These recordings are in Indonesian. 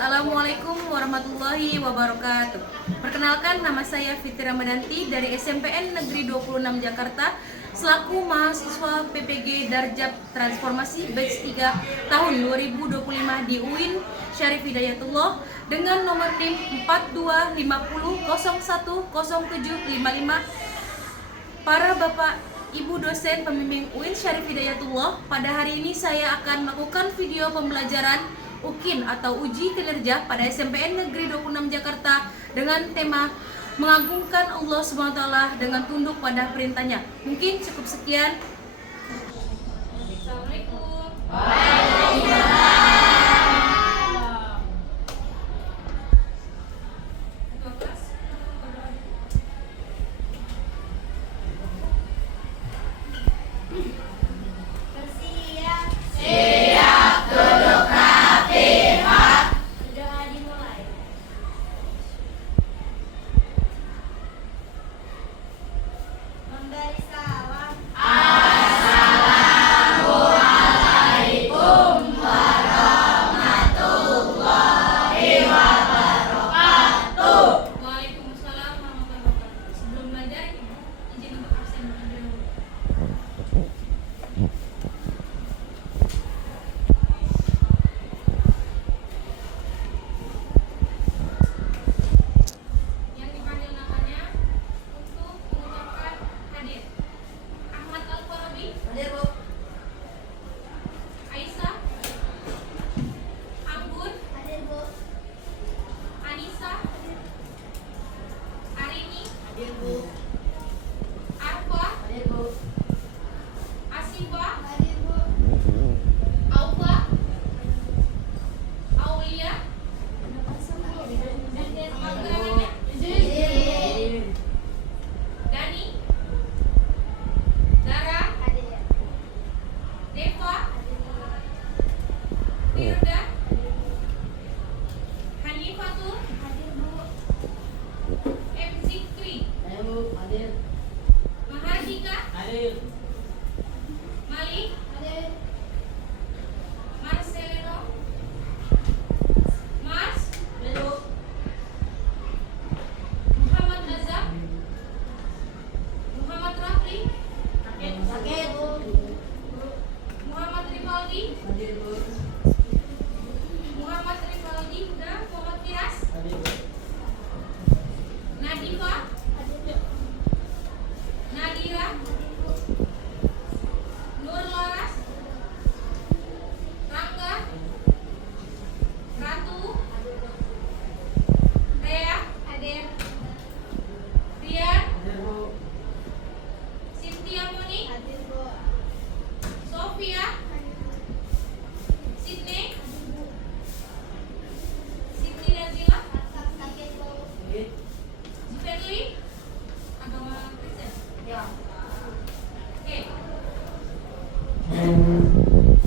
Assalamualaikum warahmatullahi wabarakatuh. Perkenalkan, nama saya Fitri Ramadanti dari SMPN Negeri 26 Jakarta selaku mahasiswa PPG Darjab Transformasi batch 3 tahun 2025 di UIN Syarif Hidayatullah dengan nomor NIM 4250010755. Para Bapak Ibu dosen pembimbing UIN Syarif Hidayatullah, pada hari ini saya akan melakukan video pembelajaran UKIN atau Uji Kinerja pada SMPN Negeri 26 Jakarta dengan tema mengagungkan Allah SWT dengan tunduk pada perintahnya. Mungkin cukup sekian. Assalamualaikum.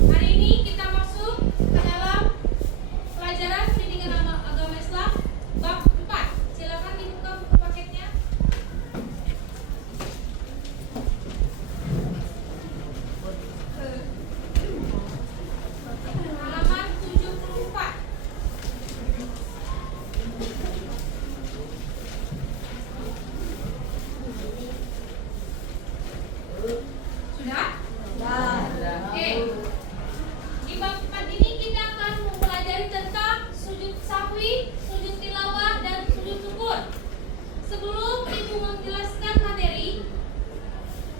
Hari ini kita masuk ke dalam pelajaran pendidikan agama Islam bab 4. Silakan dibuka buku paketnya. Halaman 74. Sudah? Oke. Di bab 4 ini kita akan mempelajari tentang sujud sahwi, sujud tilawah, dan sujud syukur. Sebelum Ibu menjelaskan materi,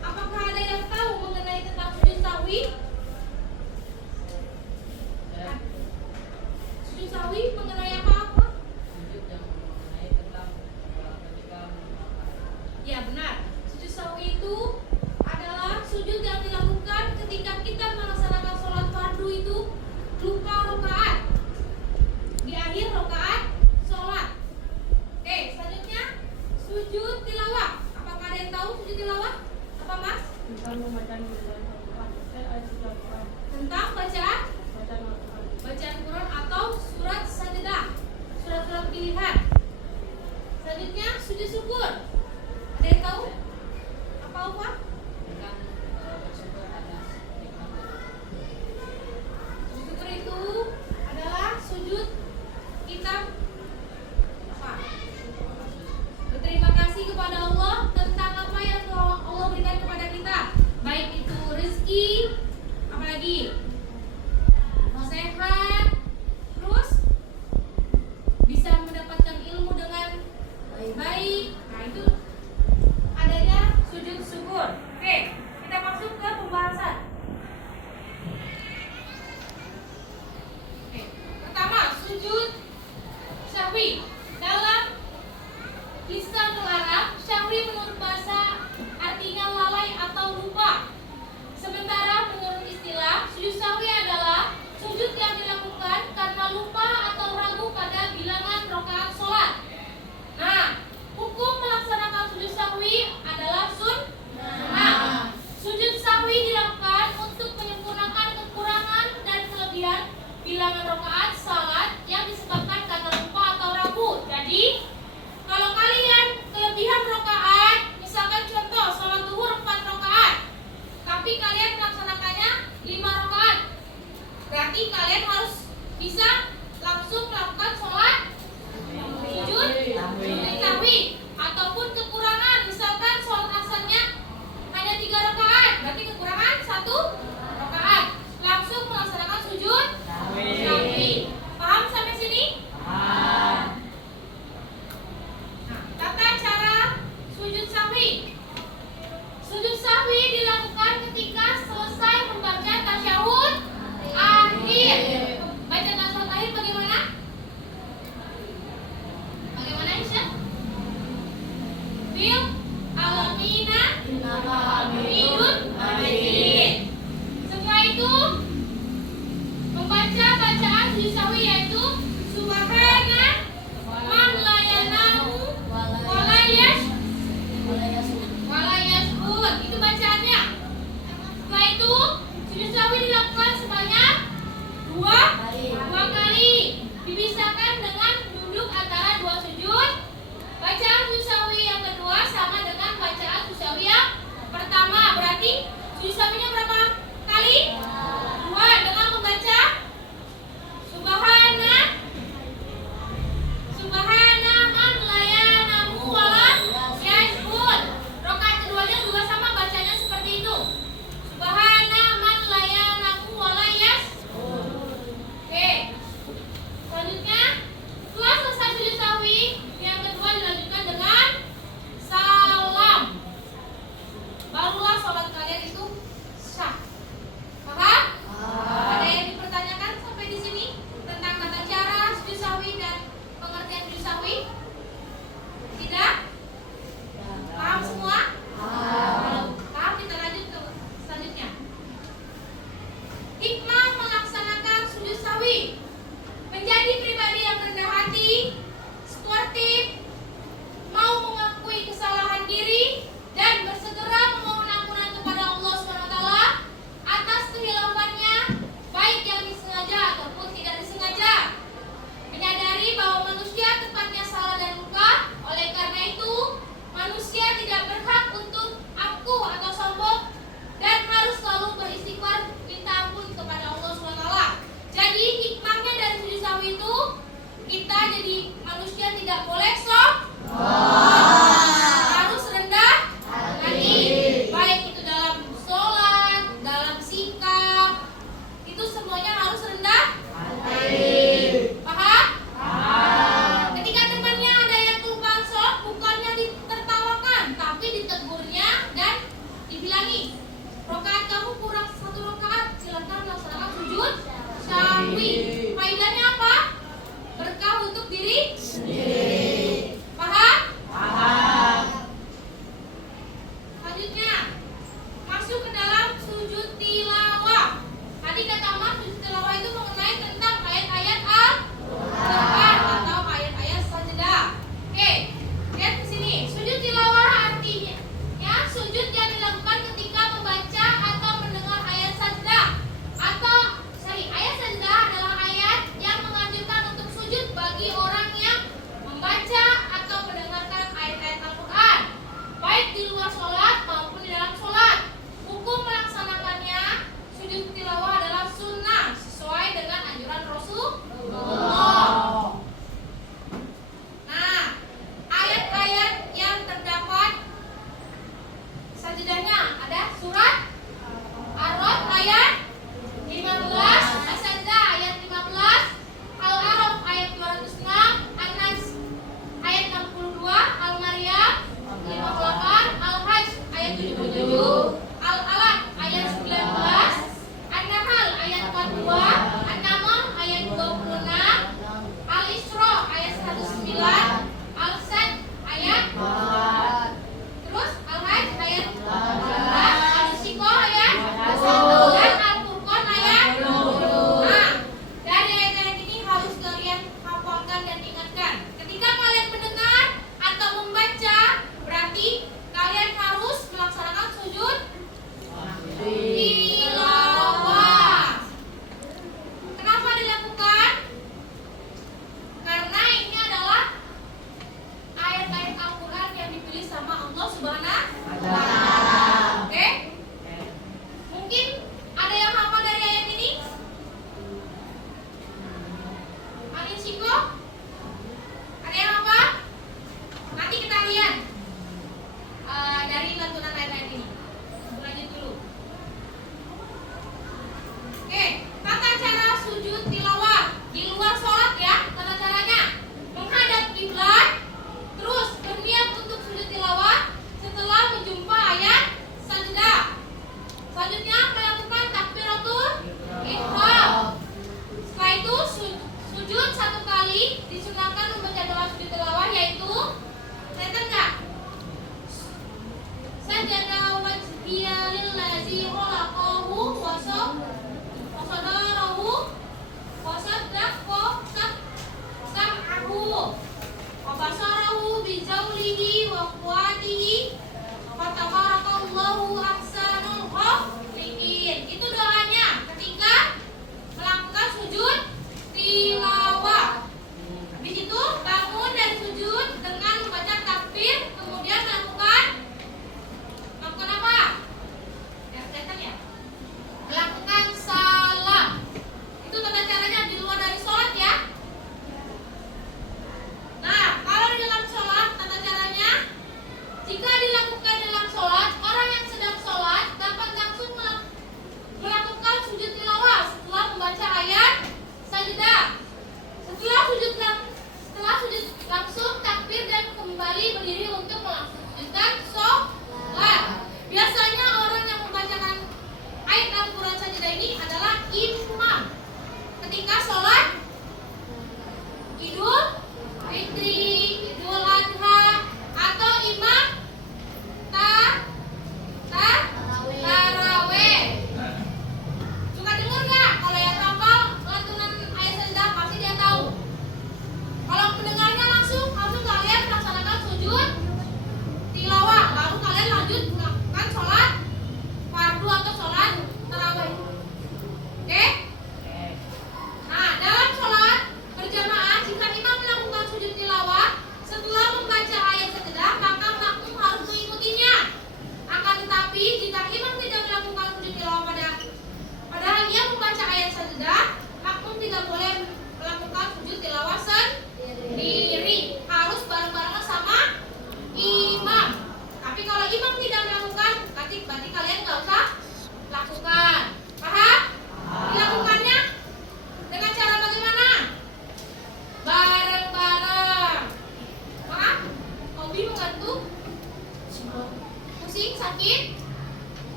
apakah ada yang tahu mengenai tentang sujud sahwi? Sujud sahwi mengenai apa? Sujud yang mengenai tentang ketika Ya, benar. Sujud sahwi itu adalah sujud yang dilakukan ketika kita melaksanakan sholat fardu itu lupa rakaat di akhir rakaat sholat. Oke, selanjutnya sujud sujud sahwi. Dalam lisan Arab, sahwi menurut bahasa artinya lalai atau lupa. Sementara menurut istilah, sujud sahwi adalah sujud yang dilakukan karena lupa atau ragu pada bilangan rakaat sholat. Nah, hukum melaksanakan sujud sahwi adalah sunnah. Sujud sahwi dilakukan untuk menyempurnakan kekurangan dan kelebihan bilangan rakaat salat yang disebabkan karena lupa atau ragu. Jadi, kalau kalian kelebihan rakaat, misalkan contoh sholat zuhur 4 rakaat, tapi kalian melaksanakannya 5 rakaat, berarti kalian harus bisa langsung melakukan sholat sujud sahwi. Ataupun kekurangan, misalkan sholat asarnya hanya 3 rakaat, berarti kekurangan 1 rakaat, langsung melaksanakan sujud sahwi. Paham sampai sini? Nah, tata cara sujud sahwi. Sujud sahwi dilakukan ketika selesai membaca tasyahud akhir. Baca tasyahud akhir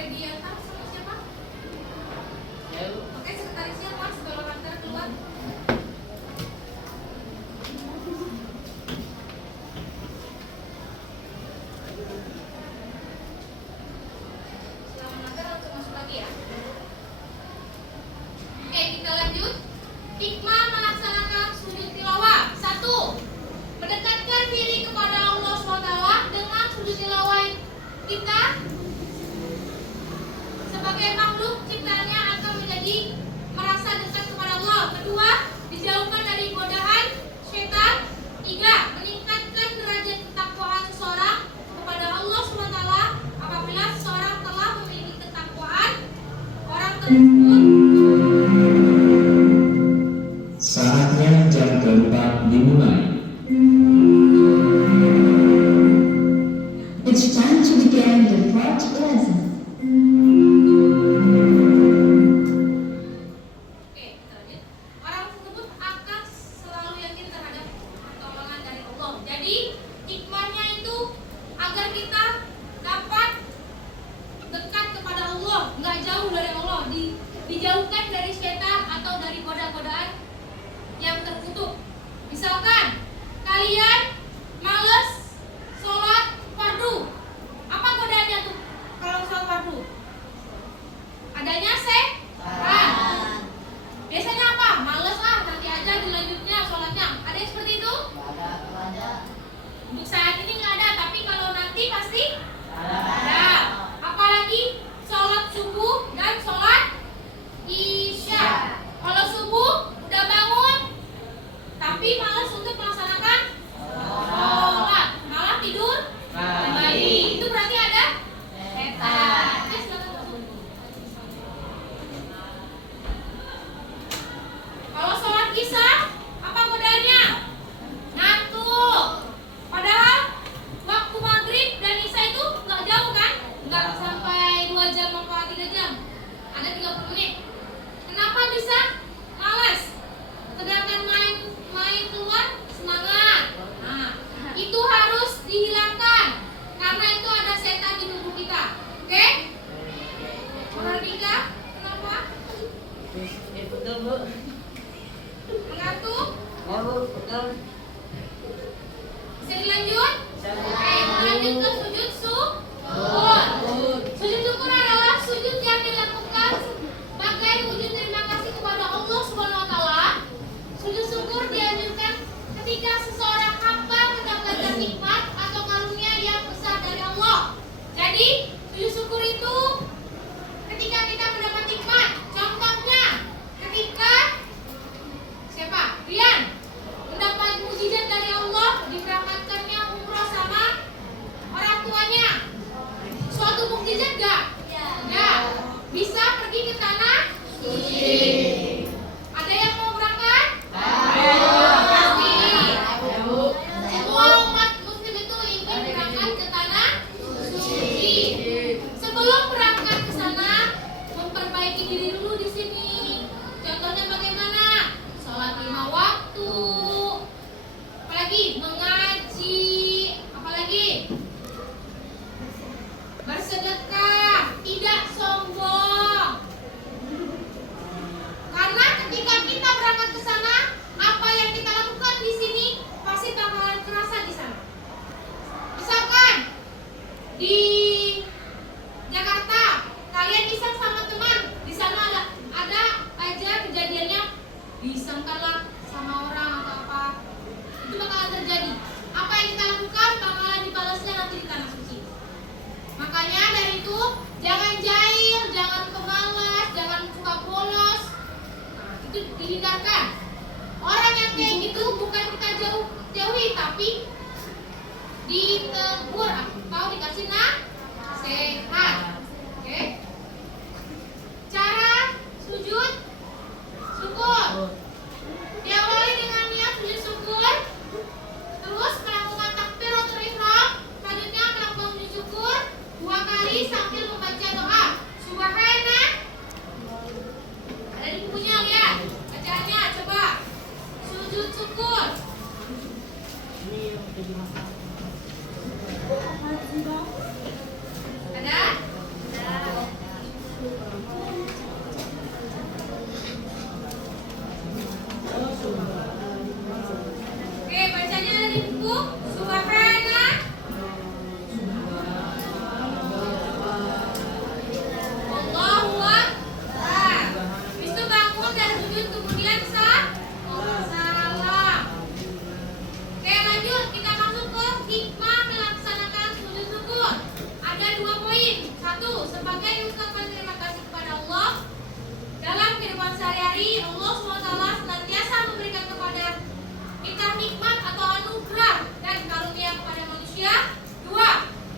Boleh diantar sama siapa? Oke, sekretarisnya Mas, tolong antar keluar. Setelah menantar langsung masuk lagi ya. Oke, kita lanjut. Hikmah melaksanakan sujud tilawah. 1. Mendekatkan diri kepada Allah SWT dengan sujud tilawah kita sebagai makhluk ciptaannya akan menjadi merasa dekat kepada Allah. 2. Dijauhkan dari godaan syaitan. 3. Meningkatkan derajat ketakwaan seseorang kepada Allah SWT. Apabila seseorang telah memiliki ketakwaan, orang tersebut Saatnya jam keempat dimulai. It's time to begin the fourth lesson. Oke, kita lanjut. Orang tersebut akan selalu yakin terhadap pertolongan dari Allah. Jadi, hikmahnya itu agar kita dapat dekat kepada Allah, nggak jauh dari Allah, dijauhkan dari syaitan atau dari goda-godaan yang terkutuk. Misalkan kalian males sholat fardu, apa godaannya tuh kalau sholat fardu? Adanya setan. Biasanya apa? Males nanti aja dilanjutnya sholatnya. Ada yang seperti itu? Untuk saat ini nggak ada, tapi kalau nanti pasti ada. Apalagi sholat subuh dan sholat isya. Kalau subuh udah bangun, tapi malas untuk melaksanakan sholat, malah tidur kembali. Itu berarti ada setan. Oke, silakan masuk. Kalau sholat isya, apa godaannya? Ngantuk. Padahal waktu maghrib dan isya itu nggak jauh kan? Nggak sampai 2 jam atau 3 jam. Ada 30 menit. Kenapa bisa malas? Sedangkan main keluar semangat. Nah, itu harus dihilangkan karena itu ada setan di tubuh kita. Oke? Moranika, kenapa? Mengantuk? Bisa dilanjut? Oke, lanjut ke sujud syukur. Sujud syukur adalah sujud yang dilakukan sebagai wujud terima kasih kepada Allah Subhanahu wa taala. Sujud syukur dianjurkan ketika seseorang hamba mendapatkan nikmat atau karunia yang besar dari Allah. Jadi, sujud syukur itu ketika kita mendapat nikmat. Contohnya, ketika siapa? Rian mendapat mukjizat dari Allah, diberangkatkannya umroh sama orang tuanya. Suatu mukjizat gak? Ya. Bisa pergi ke tanah suci. Ada yang mau berangkat? Pasti. Semua umat muslim itu ingin berangkat ke tanah suci. Sebelum berangkat ke sana, memperbaiki diri dulu di sini. Contohnya bagaimana? Sholat 5 waktu. Apalagi mengaji. Apalagi bersedekah, tidak sombong. Karena ketika kita berangkat ke sana, apa yang kita lakukan di sini pasti bakalan terasa di sana. Misalkan di Jakarta, kalian iseng sama teman, di sana ada aja kejadiannya, disangkalah sama orang atau apa, itu bakalan terjadi. Apa yang kita lakukan bakalan dibalasnya nanti di tanah suci. Makanya dari itu jangan jahil, jangan pemalas, jangan suka bolos. Nah, itu dihindarkan. Orang yang kayak gitu bukan kita jauhi, tapi ditegur atau dikasih nasihat. Oke? Cara sujud syukur. Diawali dengan niat sujud syukur, terus melakukan takbiratul ihram, selanjutnya melakukan sujud syukur 2 kali sambil membaca doa. Subhana. Ada di bukunya lihat. Bacaannya coba. Sujud syukur. Ada? subhana. Allahu akbar. Habis itu bangun dari sujud kemudian salam. Oke, lanjut kita masuk ke hikmah melaksanakan sujud syukur. Ada 2 poin. 1, sebagai ungkapan terima kasih kepada Allah. Dalam kehidupan sehari-hari, Allah SWT senantiasa memberikan kepada kita nikmat atau anugerah dan karunia kepada manusia. 2,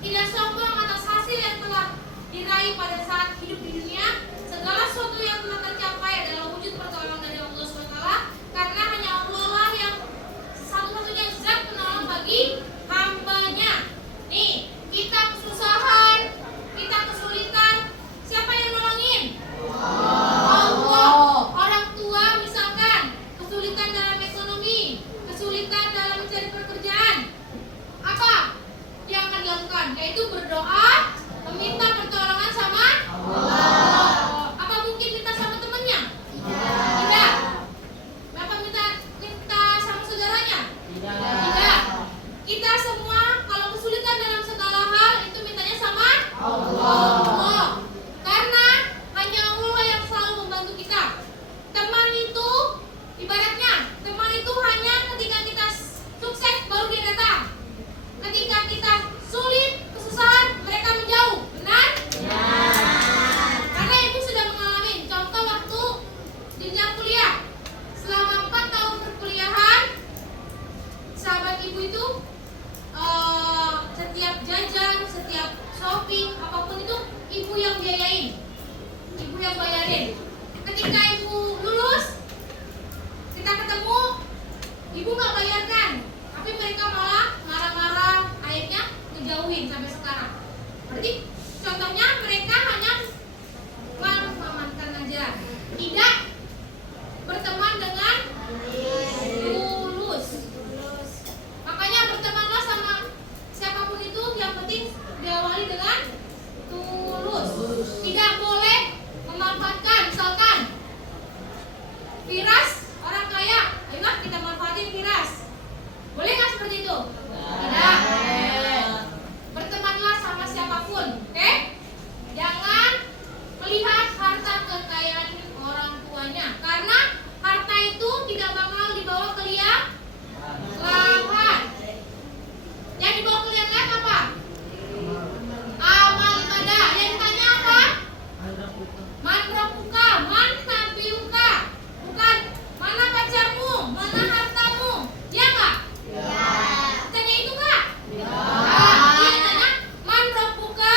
tidak sombong atas hasil yang telah diraih pada saat hidup di dunia. Segala sesuatu yang telah tercapai adalah wujud pertolongan dari Allah SWT, karena hanya Allah lah yang satu-satunya zat penolong bagi hambanya. Nih, kita kesusahan, kita kesulitan, siapa yang nolongin? Allah. Orang tua misalkan kesulitan dalam ekonomi, kesulitan dalam mencari pekerjaan, apa yang akan dilakukan? Yaitu berdoa, meminta pertolongan sama Allah. Apa mungkin minta sama temannya? Tidak. Bapak minta sama saudaranya? Tidak. Kita semua kalau kesulitan dalam segala hal itu mintanya sama Allah. Karena hanya Allah yang selalu membantu kita. Teman itu ibaratnya, teman itu hanya ketika kita sukses baru dia datang. Ketika kita sulit, kesusahan, mereka menjauh. Benar? Karena ibu sudah mengalami. Contoh waktu jenjang kuliah. Selama 4 tahun perkuliahan, sahabat ibu itu setiap jajan, setiap shopping, apapun itu ibu yang biayain, ibu yang bayarin. Ketika ibu lulus, kita ketemu, ibu nggak bayarkan, tapi mereka malah marah-marah, akhirnya ngejauhin sampai sekarang. Berarti contohnya mereka hanya mengamankan aja, tidak berteman dengan tulus. Makanya bertemanlah sama siapapun itu, yang penting diawali dengan tulus. Tidak boleh memanfaatkan, misalkan Firas orang kaya, ayolah kita manfaatin Firas. Boleh nggak seperti itu? Tidak. Bertemanlah sama siapapun, oke? Jangan melihat harta kekayaan orang tuanya, karena harta itu tidak bakal dibawa ke liang lahat. Yang dibawa ke liang lahat apa? Amal ibadah. Yang ditanya apa? Man rabbuka, man nabiyuka. Bukan mana pacarmu, mana hartamu. Ya enggak? Ya. Tanya itu enggak? Ya. Dia tanya man rabbuka,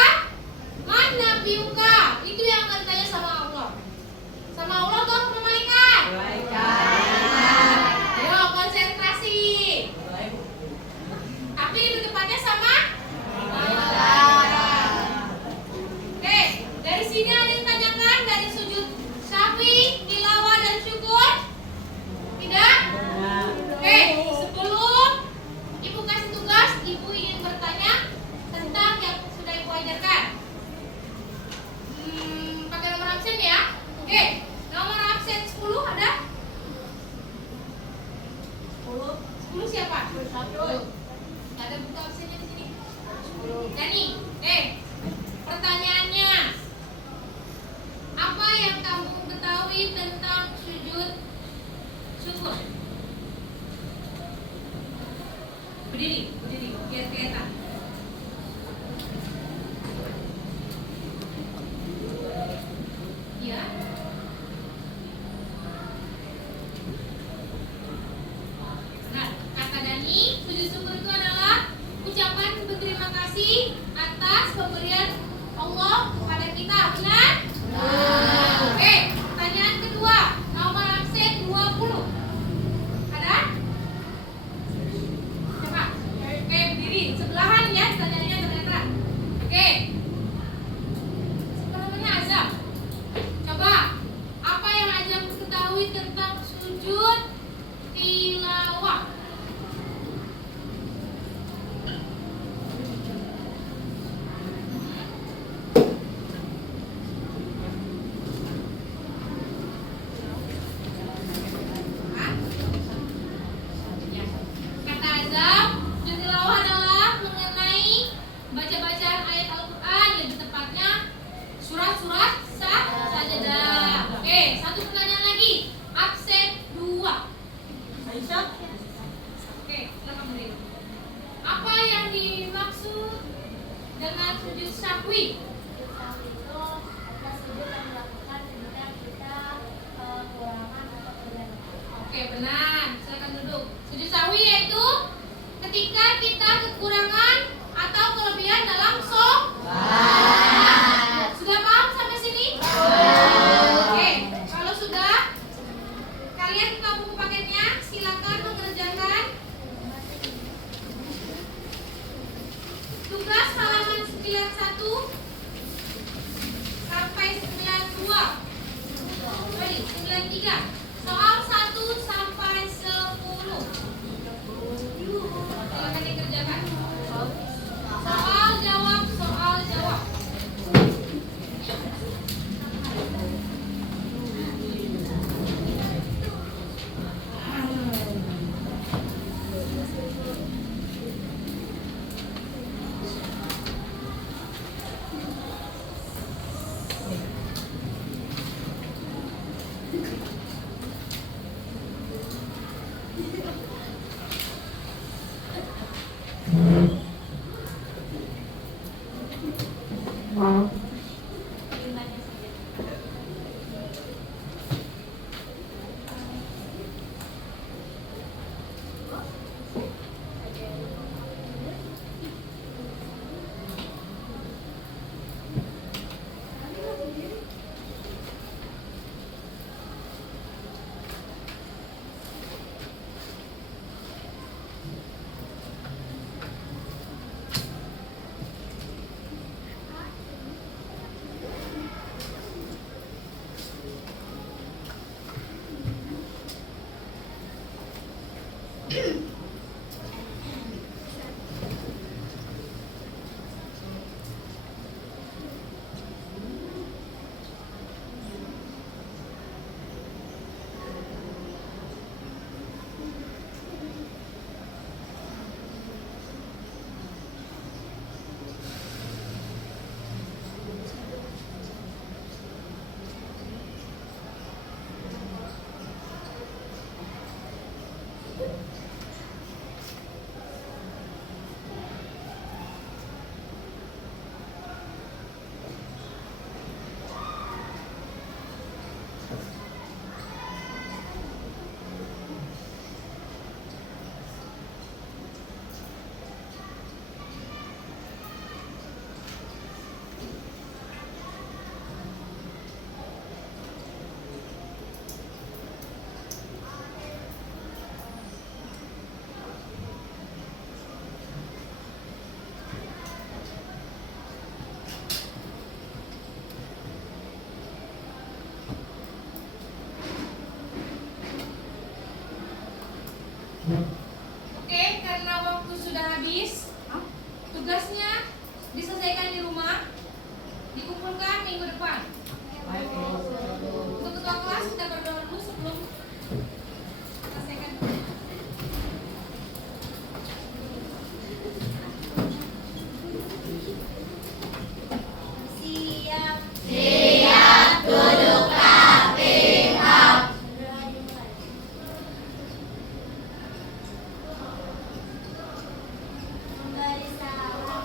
man nabiyuka. Itu yang akan ditanya sama Allah. Sama Allah atau sama malaikat? Ayo konsentrasi. Tapi itu tepatnya sama malaikat. Oke, dari sini ada yang tanyakan dari sujud syahwi, tilawah dan syukur? Tidak? Oke, sebelum ibu kasih tugas, ibu ingin bertanya tentang yang sudah ibu ajarkan. Pakai nomor absen ya. Oke, nomor absen 10 ada? 10 siapa? 1. Ada buku absennya di sini. Dani, pertanyaannya, apa yang kamu ketahui tentang sujud syukur? Berdiri, biar kelihatan. Ya. Nah, kata Dani, sujud syukur itu adalah ucapan berterima kasih atas pemberian Allah kepada kita. Benar? Oke, pertanyaan kedua, nomor absen 20. Ada? Coba. Oke, berdiri sebelahan sendiri. Apa yang dimaksud dengan sujud sahwi? Sujud sahwi itu adalah sujud yang dilakukan ketika kita kekurangan atau kelebihan. Oke, benar. Silakan duduk. Sujud sahwi yaitu ketika kita kekurangan atau kelebihan dalam sholat. Sudah paham sampai sini? Oke, kalau sudah, kalian buka buku paketnya. Silakan mengerjakan tugas halaman 91 sampai 92. Sorry, 93. Soal 1 sampai 10. Silakan dikerjakan. Soal jawab, soal jawab. Oke, karena waktu sudah habis, tugasnya diselesaikan di rumah, dikumpulkan minggu depan. Untuk ketua kelas kita berdoa dulu sebelum selesaikan. Siap. Memberi salam.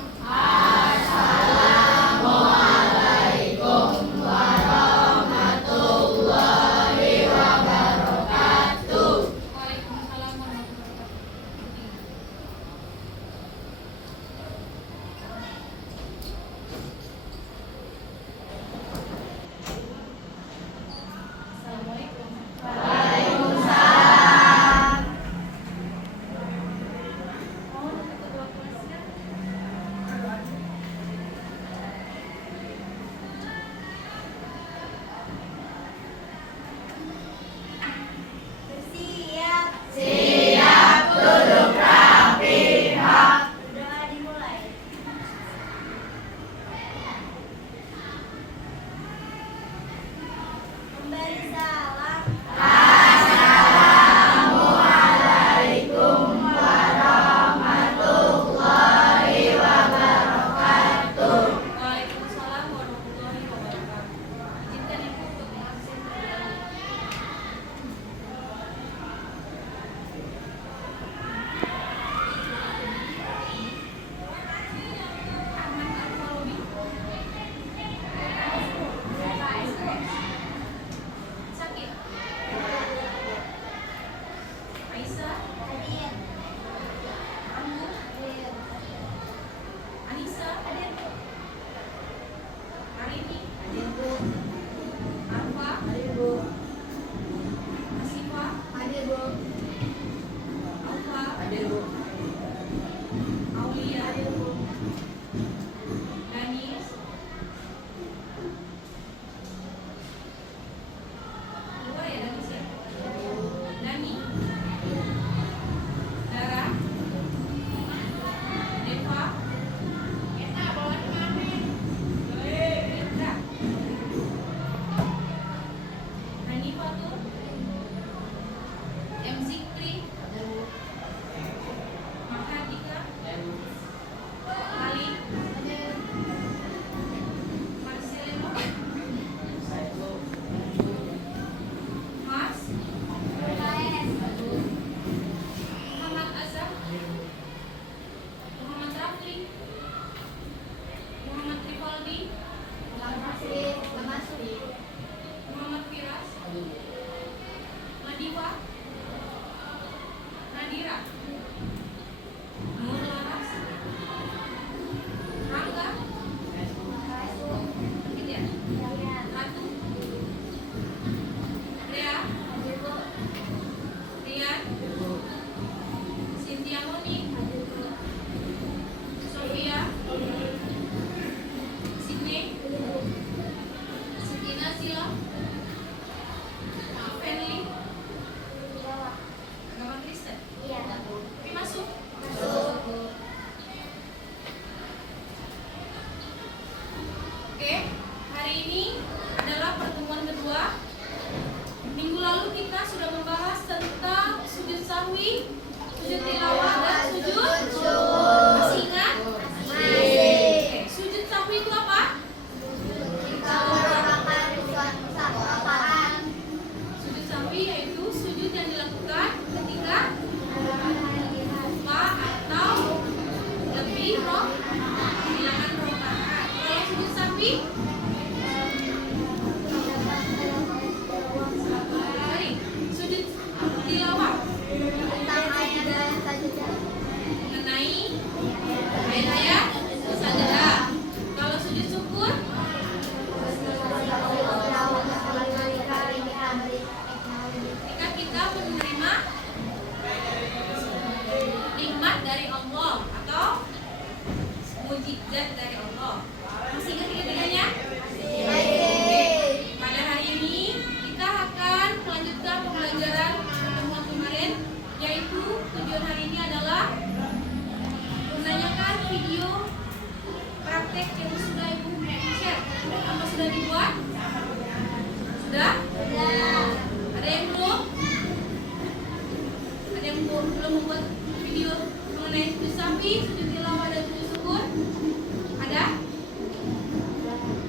Safi? Mari, sujud tilawah mengenai ayat-ayat sajadah. Kalau sujud syukur, ketika kita menerima nikmat dari Allah atau mujizat dari Allah. Masih ingat tiga-tiganya? Oke. Pada hari ini kita akan melanjutkan pembelajaran pertemuan kemarin, yaitu tujuan hari ini adalah menanyakan video praktek yang sudah Ibu share. Apa sudah dibuat? Sudah? Ada yang belum? Ada yang belum membuat video mengenai sujud sapi, sujud tilawah, dan sujud syukur? Ada?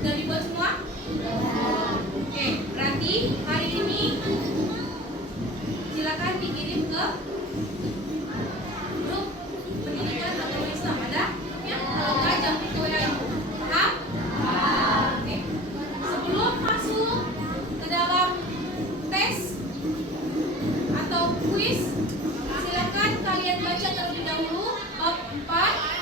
Sudah dibuat semua? Oke, berarti hari ini silakan dikirim ke grup pendidikan agama Islam. Ada? Ya? Kalau enggak, jangan ke WA Ibu. Paham? Oke. Sebelum masuk ke dalam tes atau kuis, silakan kalian baca terlebih dahulu bab 4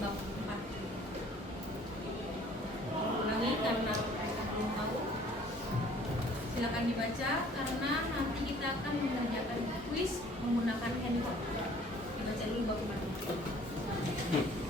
bab 4. Ulangi karena belum tahu. Silakan dibaca karena nanti kita akan mengerjakan kuis menggunakan handphone. Dibaca dulu bab 4.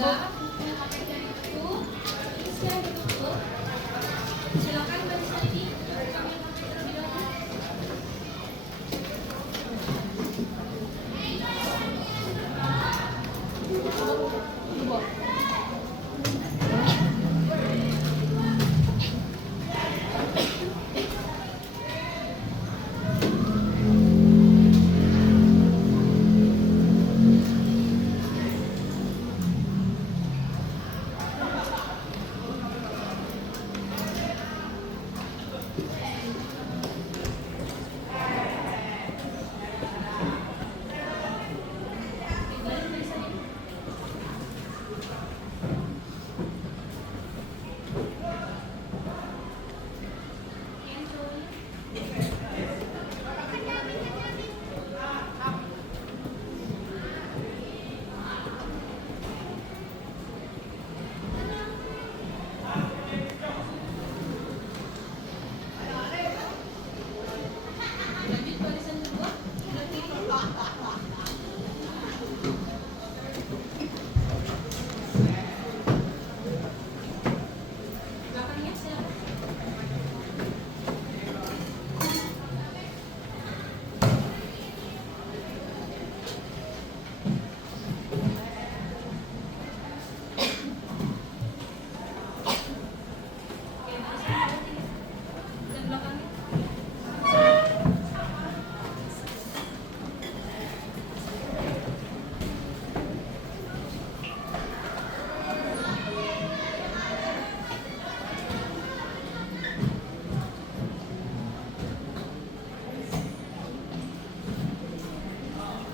sudah pakai jari itu, terus yang ditutup. Silakan barisan ini kami pakai terlebih dahulu. Lanjut barisan kedua, sebelah kiri. Belakangnya silakan. Oke, barisan kedua, dan belakangnya.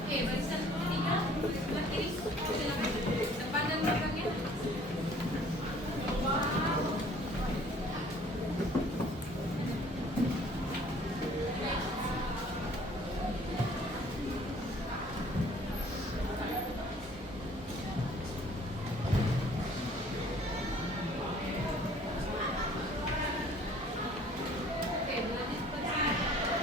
Oke, barisan ketiga, sebelah kiri, silakan. Depan dan belakangnya. Oke, lanjut barisan ketiga semuanya.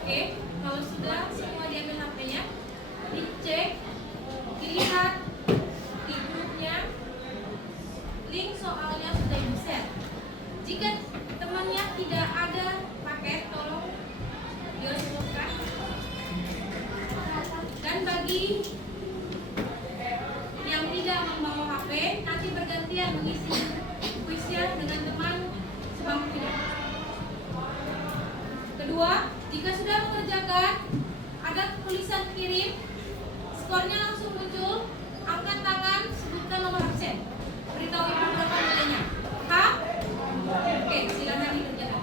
Oke, kalau sudah semua diambil HP-nya, dicek, dilihat di grupnya, link soalnya sudah di-share. Jika temannya tidak ada paket, tolong diresmikan. Dan bagi yang tidak membawa HP, nanti bergantian mengisi kuisnya dengan teman sebangkunya. Kedua, jika sudah mengerjakan, ada tulisan kirim, skornya langsung muncul, angkat tangan, sebutkan nomor absen. Beritahu ibu berapa nilainya. H? Oke, silakan dikerjakan.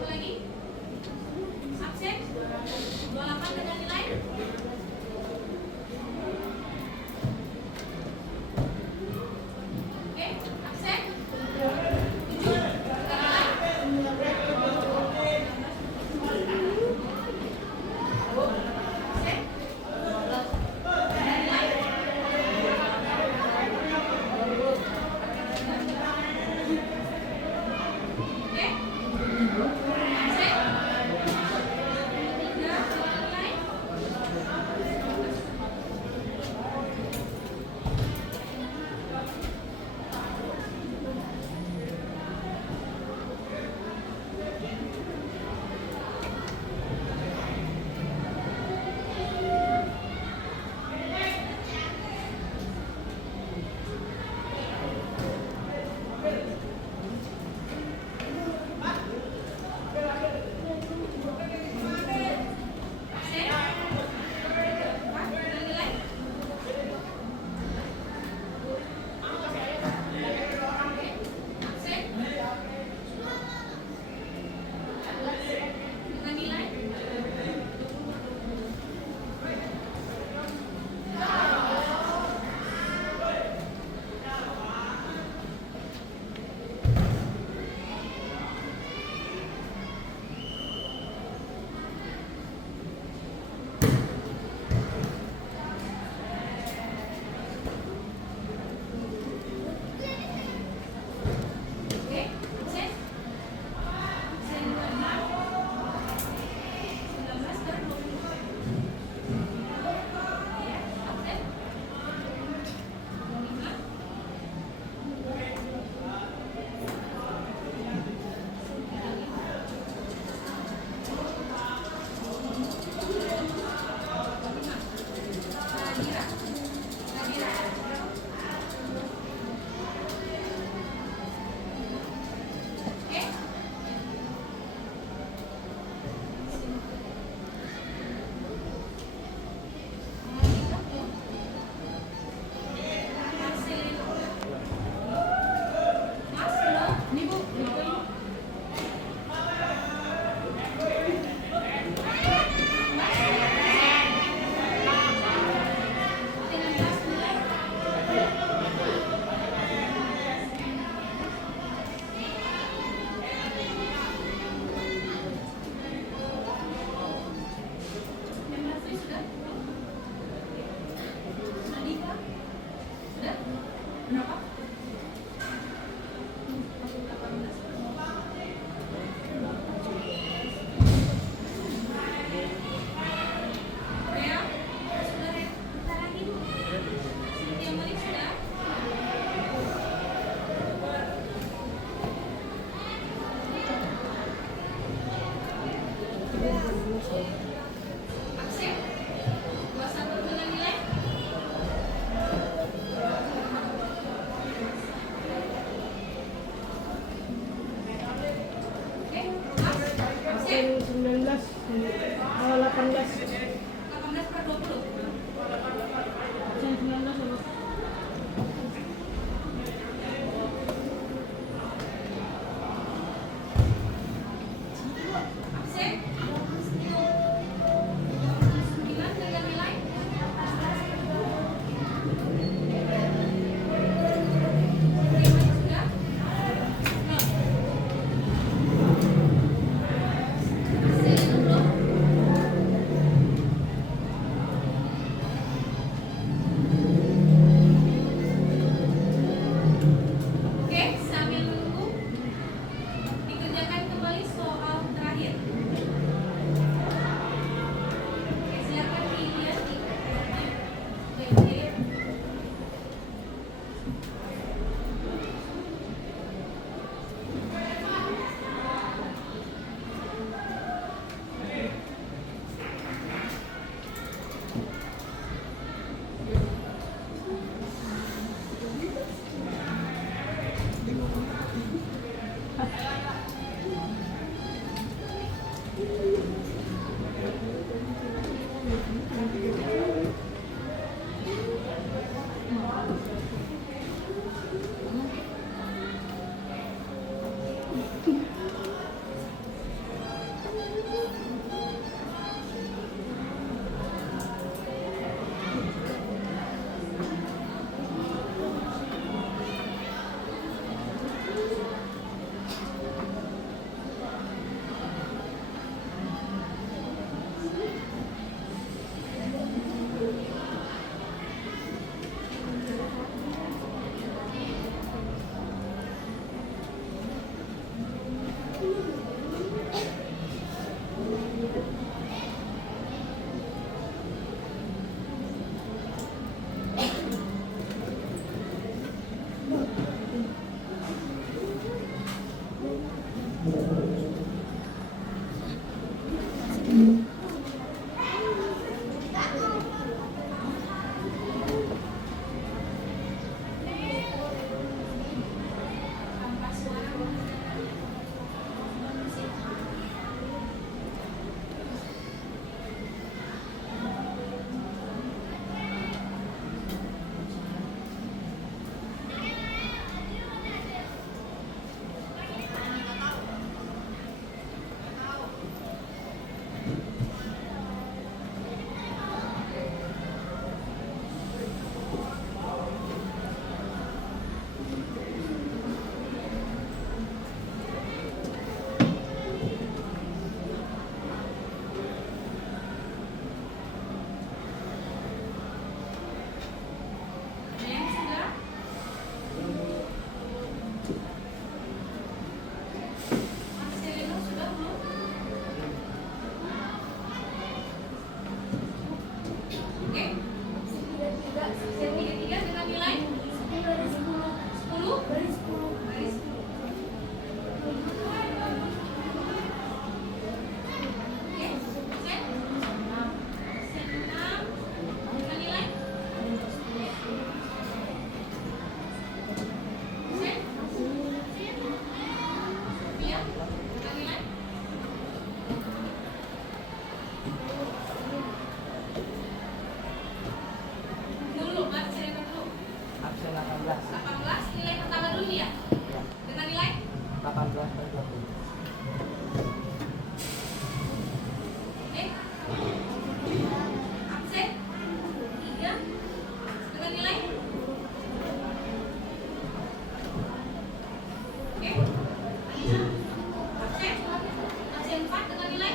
Satu lagi. Absen. 28 dengan nilai. Oke, absen. 7 dengan nilai. Absen. Dengan nilai. Oke. Absen. 3 dengan nilai. Absen. 4 dengan nilai. Absen. Dengan nilai. Oke, absen. Absen 19 dan 20. Ya, absen. 25. Nadira. Nadira. Oke. Mas, belum? Ini Bu. Dengan kelas nilai. Yang masih sudah? Nadika? Sudah? Berapa? 18. Rea? Sudah, Rea? Bentar lagi, Bu. Yang balik sudah? Absen. 21 dengan nilai. Oke, absen. 19, 18. 18/20. Absen 19 sama. Absen. 9 dengan nilai. Yang balik sudah? Absen belum? Oke, sambil menunggu dikerjakan kembali soal terakhir. Next, sudah. Marcelino sudah belum? Oke. Set 33 dengan nilai 10. Baris 10. Oke. Set 6 dengan nilai set Sophia dengan nilai dulu, Marcelino dulu. Absen 18. 18 nilai pertama dulu ya. Dengan nilai 18/20. absen 3 dengan nilai absen 4 dengan nilai 10/10.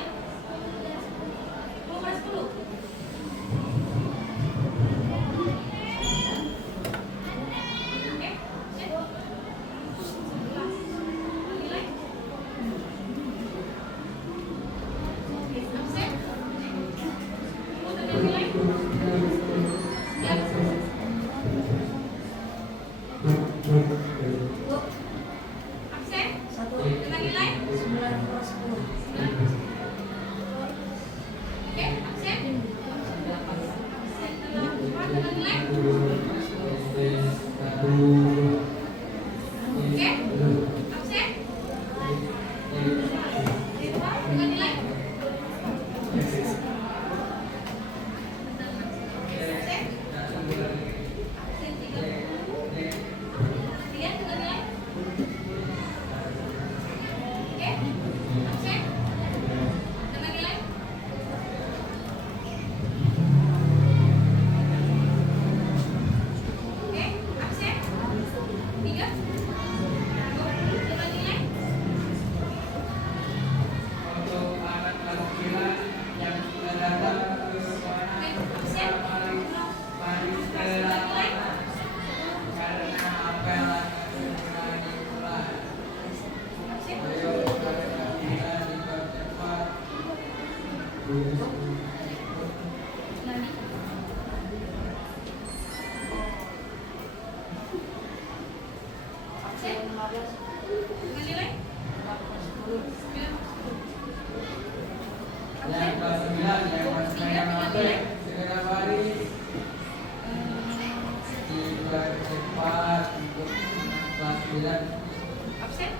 Absen?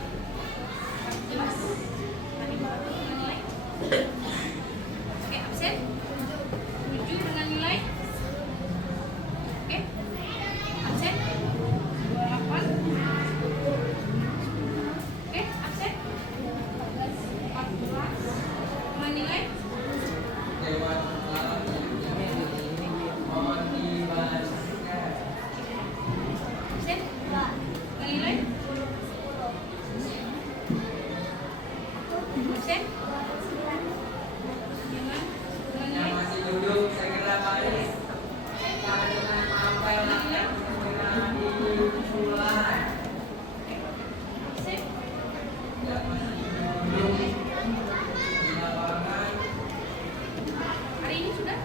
Jelas? Nilai? Oke, absen? 7 dengan nilai? Oke? Absen? 28? Oke, absen? 14 dengan nilai? Absen? Dengan nilai? Absen? Hari ini sudah?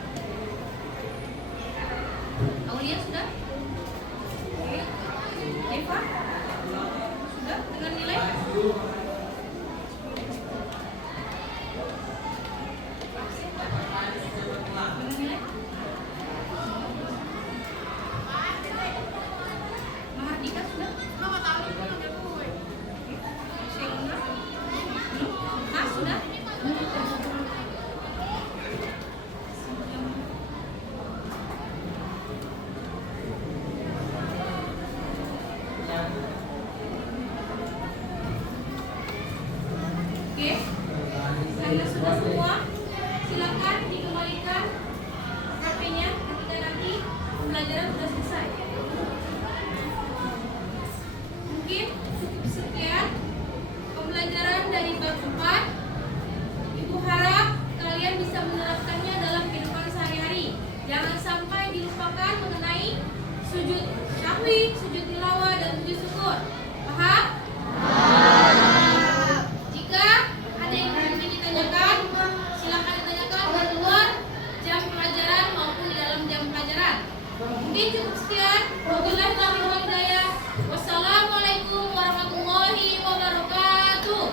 Aulia sudah? Oke. Eva? Sudah dengan nilai? Oke? Karena sudah semua, silakan dikembalikan HP-nya ketika nanti pembelajaran sudah selesai. Mungkin cukup sekian pembelajaran dari bab 4. Ibu harap kalian bisa menerapkannya dalam kehidupan sehari-hari. Jangan sampai dilupakan mengenai sujud syahwi, sujud tilawah, dan sujud syukur. Paham? Jika ada yang ingin ditanyakan, silakan ditanyakan di luar jam pelajaran maupun di dalam jam pelajaran. Mungkin cukup sekian. Wabillahi taufiq wal hidayah. Wassalamualaikum warahmatullahi wabarakatuh.